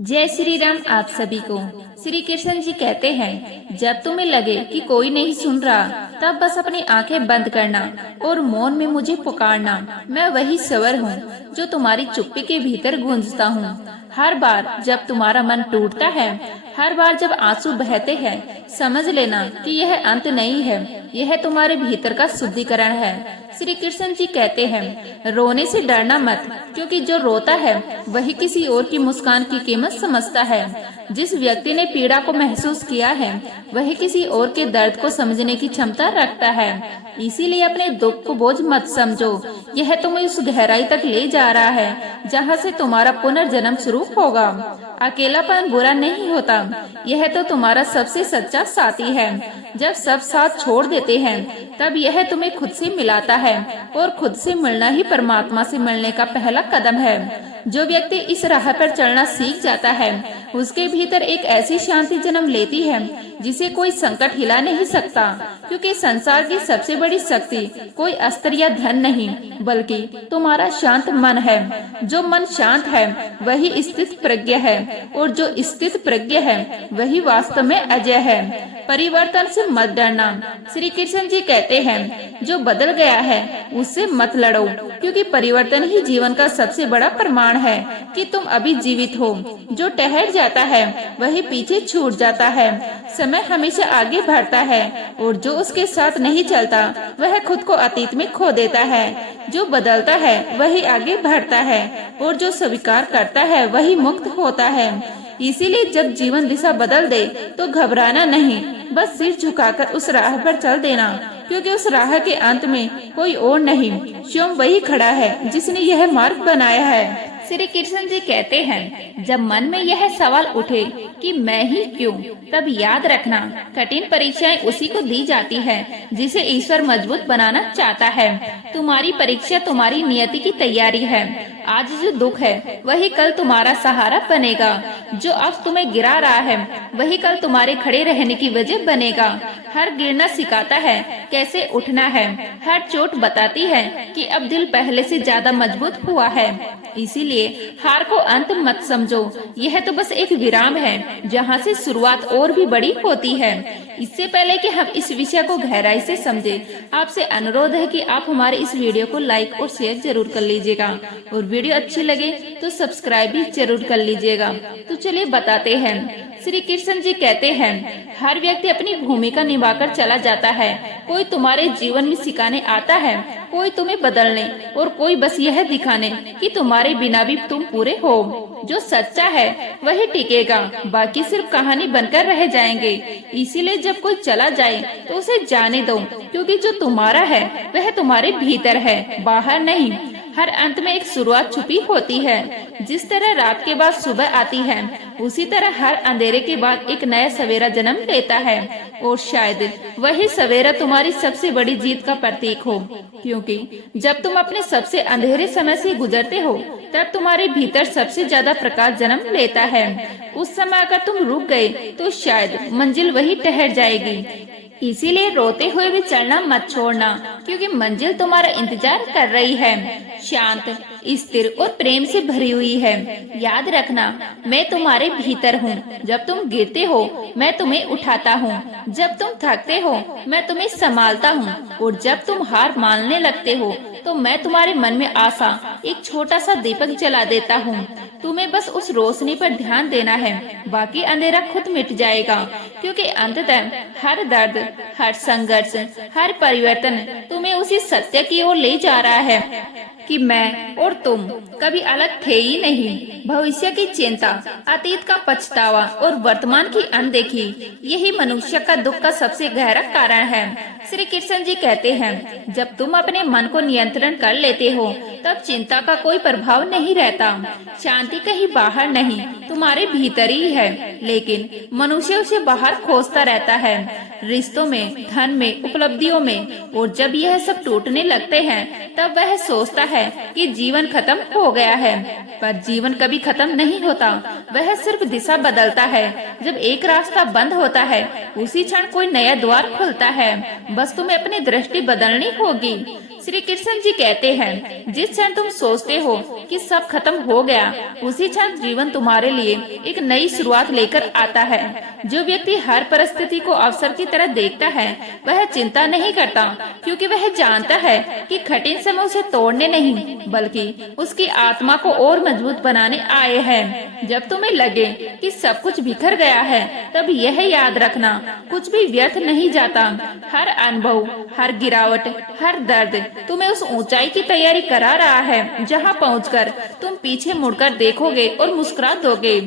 जय श्री राम। आप सभी को श्री कृष्ण जी कहते हैं, जब तुम्हें लगे कि कोई नहीं सुन रहा, तब बस अपनी आंखें बंद करना और मौन में मुझे पुकारना। मैं वही स्वर हूँ जो तुम्हारी चुप्पी के भीतर गूंजता हूँ। हर बार जब तुम्हारा मन टूटता है, हर बार जब आंसू बहते हैं, समझ लेना कि यह अंत नहीं है, यह तुम्हारे भीतर का शुद्धिकरण है। श्री कृष्ण जी कहते हैं, रोने से डरना मत, क्योंकि जो रोता है वही किसी और की मुस्कान की कीमत समझता है। जिस व्यक्ति ने पीड़ा को महसूस किया है, वही किसी और के दर्द को समझने की क्षमता रखता है। इसीलिए अपने दुख को बोझ मत समझो, यह तुम्हें उस गहराई तक ले जा रहा है जहाँ से तुम्हारा पुनर्जन्म शुरू होगा। अकेलापन बुरा नहीं होता, यह तो तुम्हारा सबसे सच्चा साथी है। जब सब साथ छोड़ देते हैं, तब यह तुम्हें खुद से मिलाता है, और खुद से मिलना ही परमात्मा से मिलने का पहला कदम है। जो व्यक्ति इस राह पर चलना सीख जाता है, उसके भीतर एक ऐसी शांति जन्म लेती है जिसे कोई संकट हिला नहीं सकता। क्योंकि संसार की सबसे बड़ी शक्ति कोई अस्त्र या धन नहीं, बल्कि तुम्हारा शांत मन है। जो मन शांत है वही स्थित प्रज्ञ है, और जो स्थित प्रज्ञ है वही वास्तव में अजय है। परिवर्तन से मत डरना। श्री कृष्ण जी कहते हैं, जो बदल गया है उससे मत लड़ो, क्योंकि परिवर्तन ही जीवन का सबसे बड़ा प्रमाण है कि तुम अभी जीवित हो। जो ठहर जाता है वही पीछे छूट जाता है। समय हमेशा आगे बढ़ता है, और जो उसके साथ नहीं चलता वह खुद को अतीत में खो देता है। जो बदलता है वही आगे बढ़ता है, और जो स्वीकार करता है वही मुक्त होता है। इसीलिए जब जीवन दिशा बदल दे तो घबराना नहीं, बस सिर झुकाकर उस राह पर चल देना, क्योंकि उस राह के अंत में कोई और नहीं, स्वयं वही खड़ा है जिसने यह मार्ग बनाया है। श्री कृष्ण जी कहते हैं, जब मन में यह सवाल उठे कि मैं ही क्यों, तब याद रखना, कठिन परीक्षाएं उसी को दी जाती है जिसे ईश्वर मजबूत बनाना चाहता है। तुम्हारी परीक्षा तुम्हारी नियति की तैयारी है। आज जो दुख है वही कल तुम्हारा सहारा बनेगा। जो अब तुम्हें गिरा रहा है वही कल तुम्हारे खड़े रहने की वजह बनेगा। हर गिरना सिखाता है कैसे उठना है। हर चोट बताती है कि अब दिल पहले से ज्यादा मजबूत हुआ है। इसीलिए हार को अंत मत समझो, यह तो बस एक विराम है जहाँ से शुरुआत और भी बड़ी होती है। इससे पहले कि हम इस विषय को गहराई से समझें, आपसे अनुरोध है कि आप हमारे इस वीडियो को लाइक और शेयर जरूर कर लीजिएगा, और वीडियो अच्छी लगे तो सब्सक्राइब भी जरूर कर लीजिएगा। तो चलिए बताते हैं। श्री कृष्ण जी कहते हैं, हर व्यक्ति अपनी भूमिका निभाकर चला जाता है। कोई तुम्हारे जीवन में सिखाने आता है, कोई तुम्हें बदलने, और कोई बस यह दिखाने कि तुम्हारे बिना भी तुम पूरे हो। जो सच्चा है वही टिकेगा, बाकी सिर्फ कहानी बनकर रह जाएंगे। इसीलिए जब कोई चला जाए तो उसे जाने दो, क्योंकि जो तुम्हारा है वह तुम्हारे भीतर है, बाहर नहीं। हर अंत में एक शुरुआत छुपी होती है। जिस तरह रात के बाद सुबह आती है, उसी तरह हर अंधेरे के बाद एक नया सवेरा जन्म लेता है। और शायद वही सवेरा तुम्हारी सबसे बड़ी जीत का प्रतीक हो, क्योंकि जब तुम अपने सबसे अंधेरे समय से गुजरते हो, तब तुम्हारे भीतर सबसे ज्यादा प्रकाश जन्म लेता है। उस समय अगर तुम रुक गए तो शायद मंजिल वही ठहर जाएगी। इसीलिए रोते हुए भी चलना मत छोड़ना, क्योंकि मंजिल तुम्हारा इंतजार कर रही है। शांत, स्थिर और प्रेम से भरी हुई है। याद रखना, मैं तुम्हारे भीतर हूँ। जब तुम गिरते हो मैं तुम्हें उठाता हूँ। जब तुम थकते हो मैं तुम्हें संभालता हूँ, और जब तुम हार मानने लगते हो तो मैं तुम्हारे मन में आशा एक छोटा सा दीपक जला देता हूँ। तुम्हें बस उस रोशनी पर ध्यान देना है, बाकी अंधेरा खुद मिट जाएगा। क्योंकि अंततः हर दर्द, हर संघर्ष, हर परिवर्तन तुम्हें उसी सत्य की ओर ले जा रहा है कि मैं और तुम कभी अलग थे ही नहीं। भविष्य की चिंता, अतीत का पछतावा और वर्तमान की अनदेखी, यही मनुष्य का दुख का सबसे गहरा कारण है। श्री कृष्ण जी कहते हैं, जब तुम अपने मन को नियंत्रण कर लेते हो, तब चिंता का कोई प्रभाव नहीं रहता। शांति कहीं बाहर नहीं, तुम्हारे भीतर ही है। लेकिन मनुष्य उसे बाहर खोजता रहता है, रिश्तों में, धन में, उपलब्धियों में। और जब यह सब टूटने लगते हैं, तब वह सोचता है कि जीवन खत्म हो गया है। पर जीवन कभी खत्म नहीं होता, वह सिर्फ दिशा बदलता है। जब एक रास्ता बंद होता है, उसी क्षण कोई नया द्वार खुलता है। बस तुम्हें अपनी दृष्टि बदलनी होगी। श्री कृष्ण जी कहते हैं, जिस क्षण तुम सोचते हो कि सब खत्म हो गया, उसी क्षण जीवन तुम्हारे लिए एक नई शुरुआत लेकर आता है। जो व्यक्ति हर परिस्थिति को अवसर की तरह देखता है, वह चिंता नहीं करता, क्योंकि वह जानता है कि कठिन समय उसे तोड़ने नहीं बल्कि उसकी आत्मा को और मजबूत बनाने आए हैं। जब तुम्हें लगे कि सब कुछ बिखर गया है, तब यह याद रखना, कुछ भी व्यर्थ नहीं जाता। हर अनुभव, हर गिरावट, हर दर्द तुम्हें उस ऊंचाई की तैयारी करा रहा है जहां पहुंचकर तुम पीछे मुड़कर देखोगे और मुस्कुरा दोगे।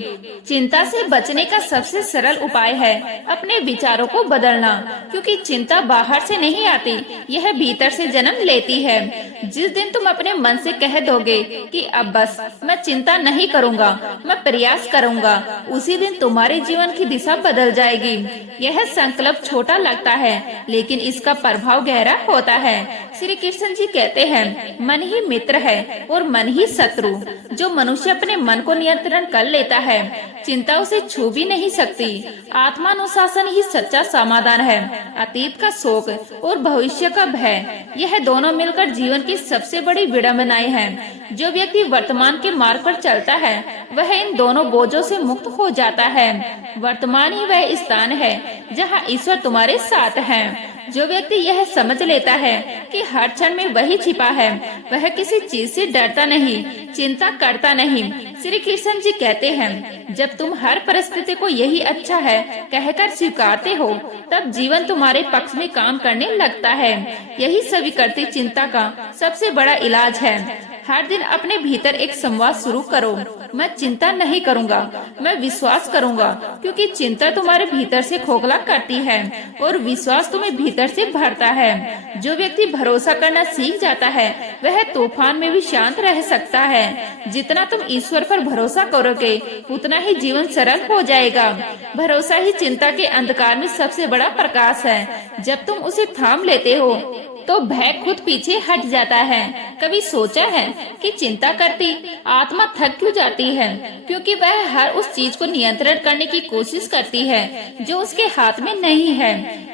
चिंता से बचने का सबसे सरल उपाय है अपने विचारों को बदलना, क्योंकि चिंता बाहर से नहीं आती, यह भीतर से जन्म लेती है। जिस दिन तुम अपने मन से कह दोगे कि अब बस मैं चिंता नहीं करूँगा, मैं प्रयास करूँगा, उसी दिन तुम्हारे जीवन की दिशा बदल जाएगी। यह संकल्प छोटा लगता है, लेकिन इसका प्रभाव गहरा होता है। श्री कृष्ण जी कहते हैं, मन ही मित्र है और मन ही शत्रु। जो मनुष्य अपने मन को नियंत्रण कर लेता है, चिंता उसे छू भी नहीं सकती। आत्मानुशासन ही सच्चा समाधान है। अतीत का शोक और भविष्य का भय, यह दोनों मिलकर जीवन की सबसे बड़ी विडंबनाएं हैं। जो व्यक्ति वर्तमान के मार्ग पर चलता है, वह इन दोनों बोझों से मुक्त हो जाता है। वर्तमान ही वह स्थान है जहां ईश्वर तुम्हारे साथ है। जो व्यक्ति यह समझ लेता है कि हर क्षण में वही छिपा है, वह किसी चीज से डरता नहीं, चिंता करता नहीं। श्री कृष्ण जी कहते हैं, जब तुम हर परिस्थिति को यही अच्छा है कहकर स्वीकारते हो, तब जीवन तुम्हारे पक्ष में काम करने लगता है। यही स्वीकृति चिंता का सबसे बड़ा इलाज है। हर दिन अपने भीतर एक संवाद शुरू करो, मैं चिंता नहीं करूँगा, मैं विश्वास करूँगा, क्योंकि चिंता तुम्हारे भीतर से खोखला करती है और विश्वास तुम्हें भीतर से भरता है। जो व्यक्ति भरोसा करना सीख जाता है, वह तूफान में भी शांत रह सकता है। जितना तुम ईश्वर पर भरोसा करोगे, उतना ही जीवन सरल हो जाएगा। भरोसा ही चिंता के अंधकार में सबसे बड़ा प्रकाश है। जब तुम उसे थाम लेते हो, तो भय खुद पीछे हट जाता है। कभी सोचा है कि चिंता करती आत्मा थक क्यों जाती है? क्योंकि वह हर उस चीज को नियंत्रण करने की कोशिश करती है जो उसके हाथ में नहीं है।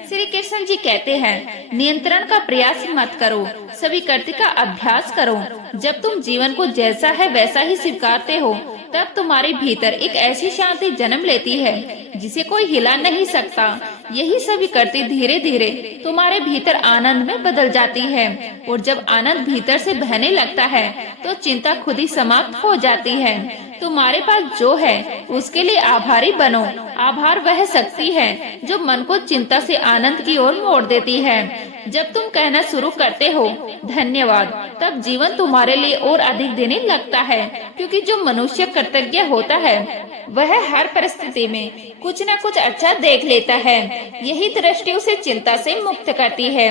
श्री कृष्ण जी कहते हैं, नियंत्रण का प्रयास मत करो, स्वीकृति का अभ्यास करो। जब तुम जीवन को जैसा है वैसा ही स्वीकारते हो, तब तुम्हारे भीतर एक ऐसी शांति जन्म लेती है जिसे कोई हिला नहीं सकता। यही स्वीकृति धीरे धीरे तुम्हारे भीतर आनंद में बदल जाती है, और जब आनंद भीतर से बहने लगता है, तो चिंता खुद ही समाप्त हो जाती है। तुम्हारे पास जो है उसके लिए आभारी बनो। आभार वह शक्ति है जो मन को चिंता से आनंद की ओर मोड़ देती है। जब तुम कहना शुरू करते हो धन्यवाद, तब जीवन तुम्हारे लिए और अधिक देने लगता है, क्योंकि जो मनुष्य कृतज्ञ होता है वह हर परिस्थिति में कुछ न कुछ अच्छा देख लेता है। यही दृष्टि उसे चिंता से मुक्त करती है।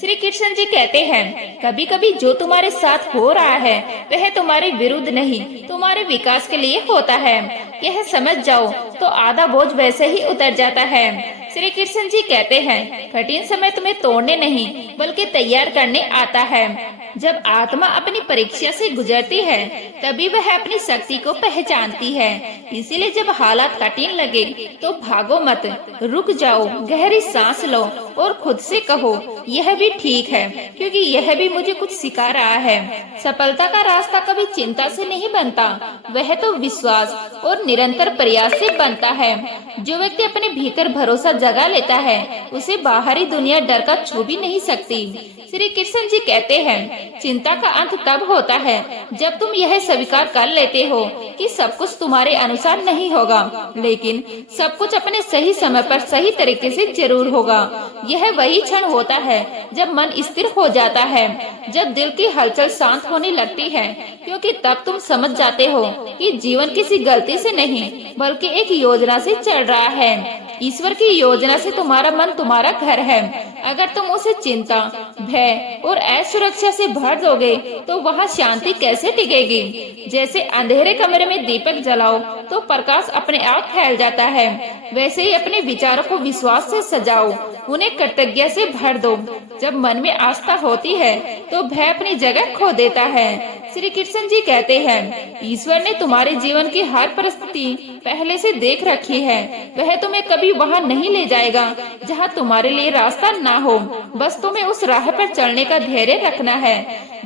श्री कृष्ण जी कहते हैं, कभी कभी जो तुम्हारे साथ हो रहा है वह तुम्हारे विरुद्ध नहीं, तुम्हारे विकास के लिए होता है। यह समझ जाओ तो आधा बोझ वैसे ही उतर जाता है। श्री कृष्ण जी कहते हैं, कठिन समय तुम्हें तोड़ने नहीं बल्कि तैयार करने आता है। जब आत्मा अपनी परीक्षा से गुजरती है, तभी वह अपनी शक्ति को पहचानती है। इसीलिए जब हालात कठिन लगे तो भागो मत, रुक जाओ, गहरी सांस लो और खुद से कहो, यह भी ठीक है, क्योंकि यह भी मुझे कुछ सिखा रहा है। सफलता का रास्ता कभी चिंता से नहीं बनता, वह तो विश्वास और निरंतर प्रयास से बनता है। जो व्यक्ति अपने भीतर भरोसा जगा लेता है, उसे बाहरी दुनिया डर का छू भी नहीं सकती। श्री कृष्ण जी कहते हैं, चिंता का अंत तब होता है जब तुम यह स्वीकार कर लेते हो कि सब कुछ तुम्हारे अनुसार नहीं होगा, लेकिन सब कुछ अपने सही समय पर सही तरीके से जरूर होगा। यह वही क्षण होता है जब मन स्थिर हो जाता है, जब दिल की हलचल शांत होने लगती है, क्योंकि तब तुम समझ जाते हो कि जीवन किसी गलती से नहीं बल्कि एक योजना से चल रहा है। ईश्वर की योजना से तुम्हारा मन तुम्हारा घर है। अगर तुम उसे चिंता, भय और असुरक्षा से भर दोगे तो वहाँ शांति कैसे टिकेगी? जैसे अंधेरे कमरे में दीपक जलाओ तो प्रकाश अपने आप फैल जाता है, वैसे ही अपने विचारों को विश्वास से सजाओ, उन्हें कृतज्ञता से भर दो। जब मन में आस्था होती है तो भय अपनी जगह खो देता है। श्री कृष्ण जी कहते हैं, ईश्वर ने तुम्हारे जीवन की हर परिस्थिति पहले से देख रखी है। वह तुम्हें कभी कभी वहाँ नहीं ले जाएगा जहाँ तुम्हारे लिए रास्ता ना हो। बस तुम्हें उस राह पर चलने का धैर्य रखना है।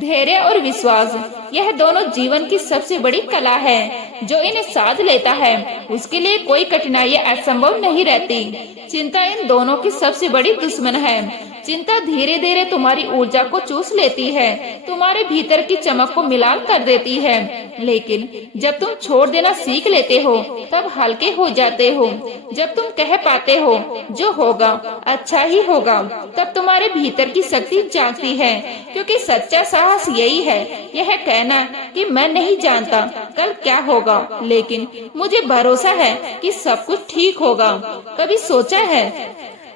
धैर्य और विश्वास, यह दोनों जीवन की सबसे बड़ी कला है। जो इन्हें साध लेता है उसके लिए कोई कठिनाई असंभव नहीं रहती। चिंता इन दोनों की सबसे बड़ी दुश्मन है। चिंता धीरे धीरे तुम्हारी ऊर्जा को चूस लेती है, तुम्हारे भीतर की चमक को मिलाल कर देती है। लेकिन जब तुम छोड़ देना सीख लेते हो तब हल्के हो जाते हो। जब तुम कह पाते हो जो होगा अच्छा ही होगा, तब तुम्हारे भीतर की शक्ति जागती है। क्योंकि सच्चा साहस यही है, यह कहना कि मैं नहीं जानता कल क्या होगा, लेकिन मुझे भरोसा है कि सब कुछ ठीक होगा। कभी सोचा है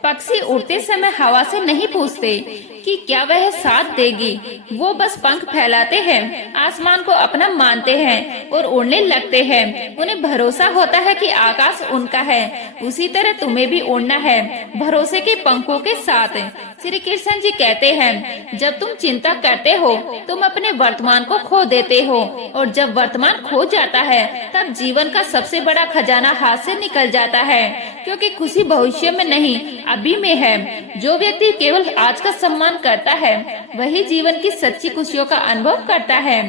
पक्षी उड़ते समय हवा से नहीं पूछते कि क्या वह साथ देगी, वो बस पंख फैलाते हैं, आसमान को अपना मानते हैं और उड़ने लगते हैं। उन्हें भरोसा होता है कि आकाश उनका है। उसी तरह तुम्हें भी उड़ना है, भरोसे के पंखों के साथ। श्री कृष्ण जी कहते हैं, जब तुम चिंता करते हो तुम अपने वर्तमान को खो देते हो, और जब वर्तमान खो जाता है तब जीवन का सबसे बड़ा खजाना हाथ से निकल जाता है। क्योंकि खुशी भविष्य में नहीं अभी में है। जो व्यक्ति केवल आज का सम्मान करता है वही जीवन की सच्ची खुशियों का अनुभव करता है।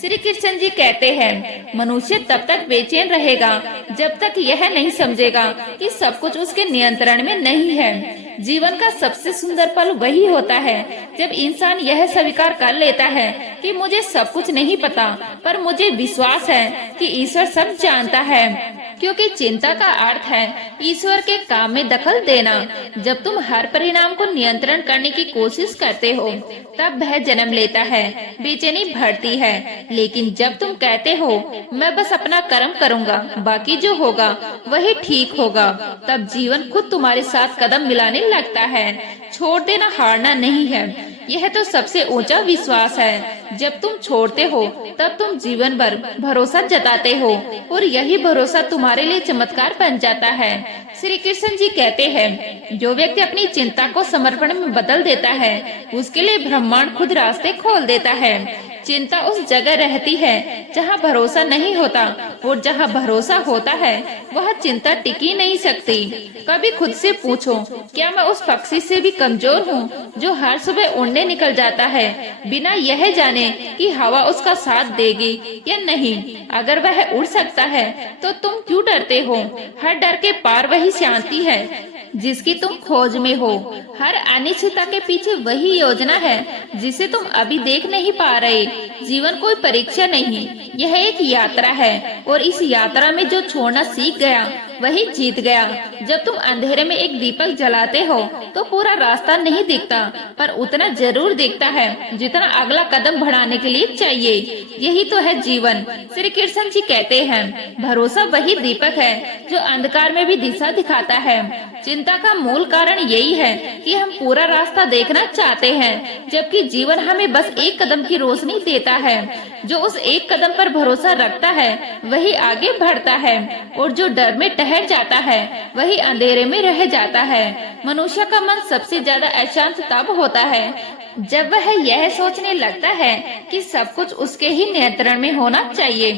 श्री कृष्ण जी कहते हैं, मनुष्य तब तक बेचैन रहेगा जब तक यह नहीं समझेगा कि सब कुछ उसके नियंत्रण में नहीं है। जीवन का सबसे सुंदर पल वही होता है जब इंसान यह स्वीकार कर लेता है कि मुझे सब कुछ नहीं पता, पर मुझे विश्वास है कि ईश्वर सब जानता है। क्योंकि चिंता का अर्थ है ईश्वर के काम में दखल देना। जब तुम हर परिणाम को नियंत्रण करने की कोशिश करते हो तब भय जन्म लेता है, बेचैनी बढ़ती है। लेकिन जब तुम कहते हो मैं बस अपना कर्म करूँगा, बाकी जो होगा वही ठीक होगा, तब जीवन खुद तुम्हारे साथ कदम मिलाने लगता है। छोड़ देना हारना नहीं है, यह तो सबसे ऊंचा विश्वास है। जब तुम छोड़ते हो तब तुम जीवन भर भरोसा जताते हो, और यही भरोसा तुम्हारे लिए चमत्कार बन जाता है। श्री कृष्ण जी कहते हैं, जो व्यक्ति अपनी चिंता को समर्पण में बदल देता है उसके लिए ब्रह्मांड खुद रास्ते खोल देता है। चिंता उस जगह रहती है जहाँ भरोसा नहीं होता, और जहाँ भरोसा होता है वह चिंता टिकी नहीं सकती। कभी खुद से पूछो, क्या मैं उस पक्षी से भी कमजोर हूँ जो हर सुबह उड़ने निकल जाता है बिना यह जाने कि हवा उसका साथ देगी या नहीं? अगर वह उड़ सकता है तो तुम क्यों डरते हो? हर डर के पार वही शांति है जिसकी तुम खोज में हो। हर अनिश्चितता के पीछे वही योजना है जिसे तुम अभी देख नहीं पा रहे। जीवन कोई परीक्षा नहीं, यह एक यात्रा है, और इस यात्रा में जो छोड़ना सीख गया वही जीत गया। जब तुम अंधेरे में एक दीपक जलाते हो तो पूरा रास्ता नहीं दिखता, पर उतना जरूर दिखता है जितना अगला कदम बढ़ाने के लिए चाहिए। यही तो है जीवन। श्री कृष्ण जी कहते हैं, भरोसा वही दीपक है जो अंधकार में भी दिशा दिखाता है। चिंता का मूल कारण यही है कि हम पूरा रास्ता देखना चाहते हैं, जबकि जीवन हमें बस एक कदम की रोशनी देता है। जो उस एक कदम पर भरोसा रखता है वही आगे बढ़ता है, और जो डर में ठहर जाता है वही अंधेरे में रह जाता है। मनुष्य का मन सबसे ज्यादा अशांत तब होता है जब वह यह सोचने लगता है कि सब कुछ उसके ही नियंत्रण में होना चाहिए।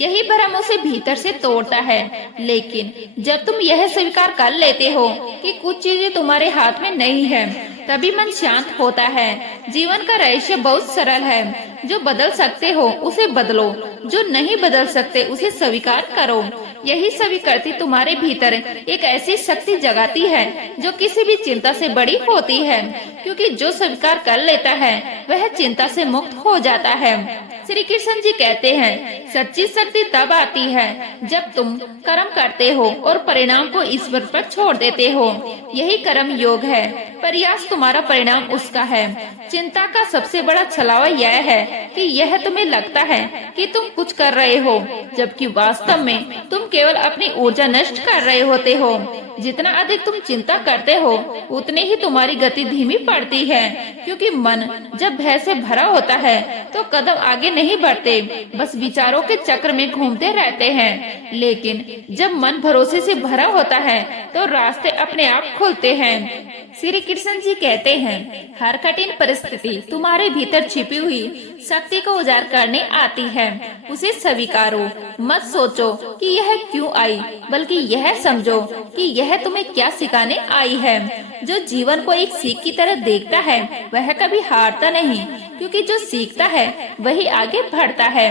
यही भ्रम उसे भीतर से तोड़ता है। लेकिन जब तुम यह स्वीकार कर लेते हो कि कुछ चीजें तुम्हारे हाथ में नहीं है, तभी मन शांत होता है। जीवन का रहस्य बहुत सरल है, जो बदल सकते हो उसे बदलो, जो नहीं बदल सकते उसे स्वीकार करो। यही स्वीकृति तुम्हारे भीतर एक ऐसी शक्ति जगाती है जो किसी भी चिंता से बड़ी होती है, क्योंकि जो स्वीकार कर लेता है वह चिंता से मुक्त हो जाता है। श्री कृष्ण जी कहते हैं, सच्ची शक्ति तब आती है जब तुम कर्म करते हो और परिणाम को ईश्वर पर छोड़ देते हो। यही कर्म योग है, प्रयास तुम्हारा परिणाम उसका है। चिंता का सबसे बड़ा छलावा यह है कि यह तुम्हें लगता है कि तुम कुछ कर रहे हो, जबकि वास्तव में तुम केवल अपनी ऊर्जा नष्ट कर रहे होते हो। जितना अधिक तुम चिंता करते हो उतने ही तुम्हारी गति धीमी पड़ती है, क्योंकि मन जब भय से भरा होता है तो कदम आगे नहीं बढ़ते, बस विचारों के चक्र में घूमते रहते हैं। लेकिन जब मन भरोसे से भरा होता है तो रास्ते अपने आप खुलते हैं। श्री कृष्ण जी कहते हैं, हर कठिन परिस्थिति तुम्हारे भीतर छिपी हुई शक्ति को उजागर करने आती है। उसे स्वीकारो, मत सोचो कि यह क्यों आई, बल्कि यह समझो कि यह तुम्हें क्या सिखाने आई है। जो जीवन को एक सीख की तरह देखता है वह कभी हारता नहीं, क्योंकि जो सीखता है वही आगे बढ़ता है।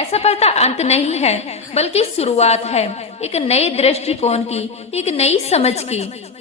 असफलता अंत नहीं है, बल्कि शुरुआत है एक नई दृष्टिकोण की, एक नई समझ की।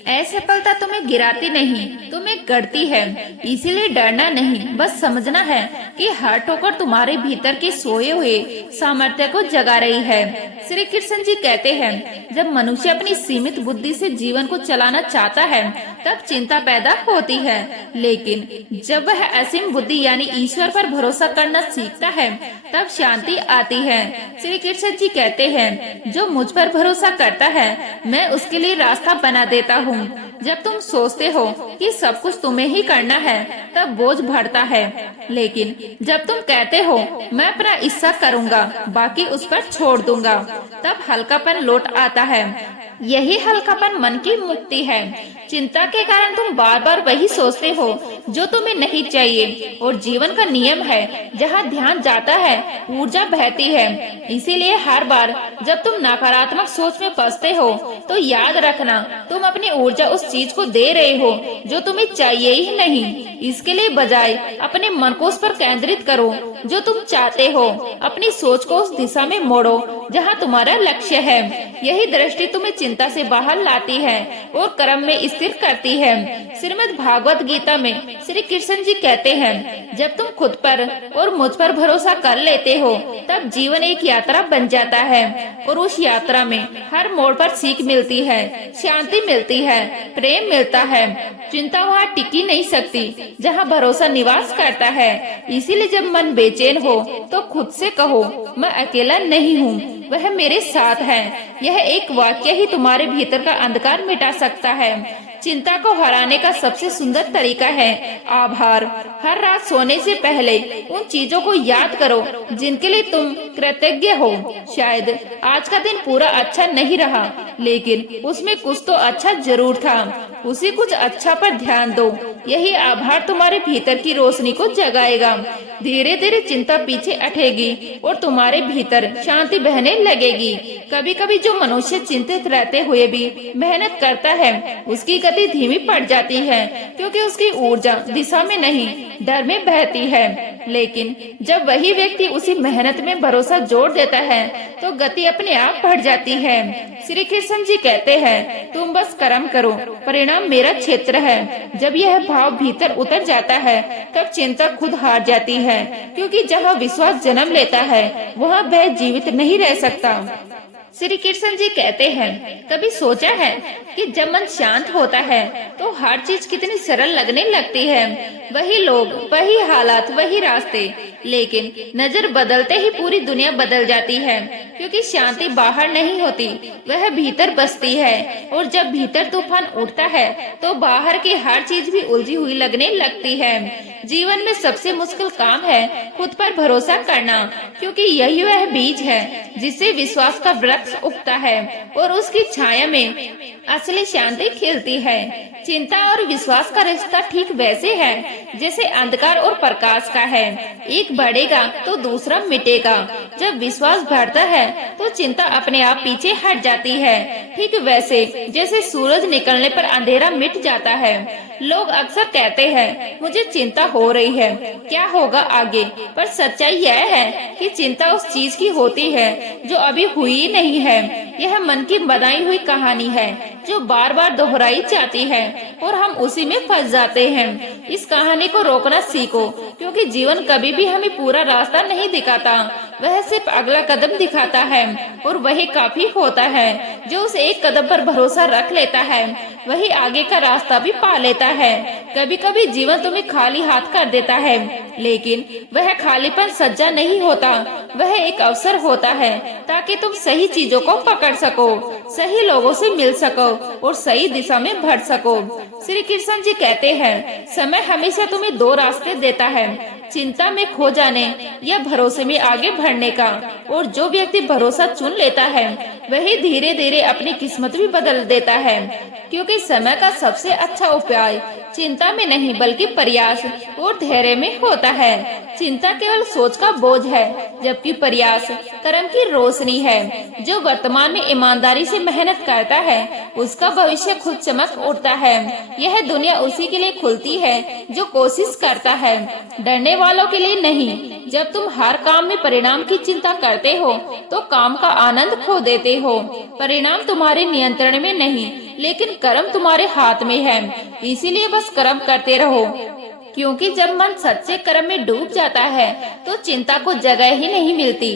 असफलता तुम्हें गिराती नहीं, तुम्हें गढ़ती है। इसीलिए डरना नहीं, बस समझना है कि हर ठोकर तुम्हारे भीतर के सोए हुए सामर्थ्य को जगा रही है। श्री कृष्ण जी कहते हैं, जब मनुष्य अपनी सीमित बुद्धि से जीवन को चलाना चाहता है तब चिंता पैदा होती है, लेकिन जब वह असीम बुद्धि यानी ईश्वर पर भरोसा करना सीखता है तब शांति आती है। श्री कृष्ण जी कहते हैं, जो मुझ पर भरोसा करता है मैं उसके लिए रास्ता बना देता हूँ। जब तुम सोचते हो कि सब कुछ तुम्हें ही करना है तब बोझ बढ़ता है, लेकिन जब तुम कहते हो मैं अपना हिस्सा करूँगा, बाकी उस पर छोड़ दूंगा, तब हल्कापन लौट आता है। यही हल्कापन मन की मुक्ति है। चिंता के कारण तुम बार बार वही सोचते हो जो तुम्हें नहीं चाहिए, और जीवन का नियम है जहाँ ध्यान जाता है ऊर्जा बहती है। इसीलिए हर बार जब तुम नकारात्मक सोच में फंसते हो तो याद रखना, तुम अपनी ऊर्जा उस चीज को दे रहे हो जो तुम्हें चाहिए ही नहीं। इसके लिए बजाय अपने मन को उस पर केंद्रित करो जो तुम चाहते हो। अपनी सोच को उस दिशा में मोड़ो जहाँ तुम्हारा लक्ष्य है। यही दृष्टि तुम्हें चिंता से बाहर लाती है और कर्म में स्थिर करती है। श्रीमद् भागवत गीता में श्री कृष्ण जी कहते हैं, जब तुम खुद पर और मुझ पर भरोसा कर लेते हो तब जीवन एक यात्रा बन जाता है, और उस यात्रा में हर मोड़ पर सीख मिलती है, शांति मिलती है, प्रेम मिलता है। चिंता वहाँ टिकी नहीं सकती जहाँ भरोसा निवास करता है। इसीलिए जब मन बेचैन हो तो खुद से कहो, मैं अकेला नहीं हूँ, वह मेरे साथ है। यह एक वाक्य ही तुम्हारे भीतर का अंधकार मिटा सकता है। चिंता को हराने का सबसे सुंदर तरीका है आभार। हर रात सोने से पहले उन चीजों को याद करो जिनके लिए तुम कृतज्ञ हो। शायद आज का दिन पूरा अच्छा नहीं रहा, लेकिन उसमें कुछ तो अच्छा जरूर था। उसी कुछ अच्छा पर ध्यान दो। यही आभार तुम्हारे भीतर की रोशनी को जगाएगा। धीरे धीरे चिंता पीछे हटेगी और तुम्हारे भीतर शांति बहने लगेगी। कभी कभी जो मनुष्य चिंतित रहते हुए भी मेहनत करता है उसकी गति धीमी पड़ जाती है, क्योंकि उसकी ऊर्जा दिशा में नहीं डर में बहती है। लेकिन जब वही व्यक्ति उसी मेहनत में भरोसा जोड़ देता है तो गति अपने आप बढ़ जाती है। श्री कृष्ण जी कहते हैं, तुम बस कर्म करो, परिणाम मेरा क्षेत्र है। जब यह भाव भीतर उतर जाता है तब चिंता खुद हार जाती है, क्योंकि जहाँ विश्वास जन्म लेता है वहाँ वह जीवित नहीं रह सकता। श्री कृष्ण जी कहते हैं, कभी सोचा है कि जब मन शांत होता है तो हर चीज कितनी सरल लगने लगती है। वही लोग, वही हालात, वही रास्ते, लेकिन नजर बदलते ही पूरी दुनिया बदल जाती है। क्योंकि शांति बाहर नहीं होती, वह भीतर बसती है। और जब भीतर तूफान उठता है तो बाहर की हर चीज भी उलझी हुई लगने लगती है। जीवन में सबसे मुश्किल काम है खुद पर भरोसा करना, क्योंकि यही वह बीज है जिससे विश्वास का वृक्ष उगता है और उसकी छाया में असली शांति खिलती है। चिंता और विश्वास का रिश्ता ठीक वैसे है जैसे अंधकार और प्रकाश का है। एक बढ़ेगा तो दूसरा मिटेगा। जब विश्वास बढ़ता है तो चिंता अपने आप पीछे हट जाती है। ठीक वैसे जैसे सूरज निकलने पर अंधेरा मिट जाता है। लोग अक्सर कहते हैं, मुझे चिंता हो रही है, क्या होगा आगे? पर सच्चाई यह है कि चिंता उस चीज की होती है जो अभी हुई नहीं है। यह मन की बनाई हुई कहानी है जो बार बार दोहराई जाती है और हम उसी में फंस जाते हैं। इस कहानी को रोकना सीखो, क्योंकि जीवन कभी भी हमें पूरा रास्ता नहीं दिखाता, वह सिर्फ अगला कदम दिखाता है। और वही काफी होता है। जो उस एक कदम पर भरोसा रख लेता है वही आगे का रास्ता भी पा लेता है। कभी कभी जीवन तुम्हें खाली हाथ कर देता है, लेकिन वह खालीपन सज्जा नहीं होता, वह एक अवसर होता है ताकि तुम सही चीजों को पकड़ सको, सही लोगों से मिल सको और सही दिशा में बढ़ सको। श्री कृष्ण जी कहते हैं, समय हमेशा तुम्हें दो रास्ते देता है, चिंता में खो जाने या भरोसे में आगे बढ़ने का। और जो व्यक्ति भरोसा चुन लेता है वही धीरे धीरे अपनी किस्मत भी बदल देता है, क्योंकि समय का सबसे अच्छा उपाय चिंता में नहीं बल्कि प्रयास और धैर्य में होता है। चिंता केवल सोच का बोझ है, जबकि प्रयास कर्म की रोशनी है। जो वर्तमान में ईमानदारी से मेहनत करता है उसका भविष्य खुद चमक उठता है। यह दुनिया उसी के लिए खुलती है जो कोशिश करता है, डरने वालों के लिए नहीं। जब तुम हर काम में परिणाम की चिंता करते हो तो काम का आनंद खो देते हो। परिणाम तुम्हारे नियंत्रण में नहीं, लेकिन कर्म तुम्हारे हाथ में है। इसीलिए बस कर्म करते रहो, क्योंकि जब मन सच्चे कर्म में डूब जाता है तो चिंता को जगह ही नहीं मिलती।